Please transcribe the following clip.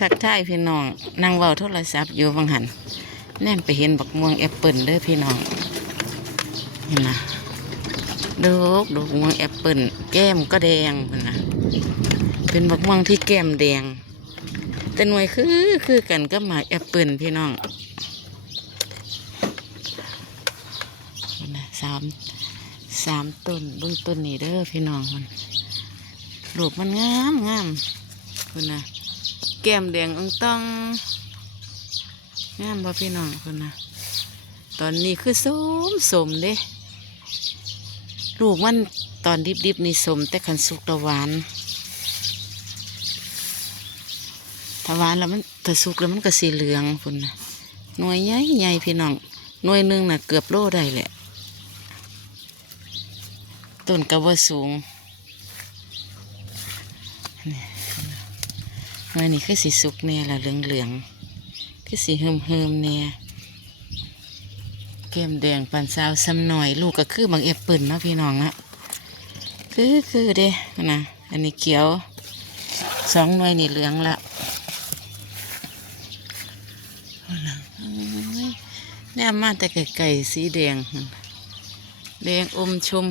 ทักทายพี่น้องนั่งเว้าโทรศัพท์อยู่บางหันแนมไปเห็นบักม่วงแอปเปิลเด้อพี่น้องเห็นนะดูดูบักม่วงแอปเปิลแก้มก็แดงมันนะเป็นบักม่วงที่แก้มแดง แต่หน่วยคือคือกันก็หมากแอปเปิลพี่น้องเห็นะสามสามต้นเบื้องต้นนี่เด้อพี่น้องมันลูกมันงามงามคุณนะ แก้มแดงอังต้องงามบ่พี่น้องคนนะตอนนี้คือสมสมเด้ลูกมันตอนดิบๆนี่สม แต่ขันสุกตะหวานถ้าหวานแล้วมันถ้าสุกแล้วมันก็สีเหลืองคนนะหน่วยใหญ่ใหญ่พี่น้องหน่วยนึงน่ะเกือบโลได้แหละต้นกระว่าสูงหน่ วยนี้คือสีสุกแน่ละเหลืองเหลืองคือสีเฮิมเฮิมๆแน่แก้มแดงปันสาวซ้ำหน่อยลูกก็คือ บางแอปเปิลเนาะพี่น้องนะคือคือเด้นะอันนี้เขียวสองหน่วยนี่เหลืองละเอาล่ยมาแต่ไก่สีแดงแดงอมชม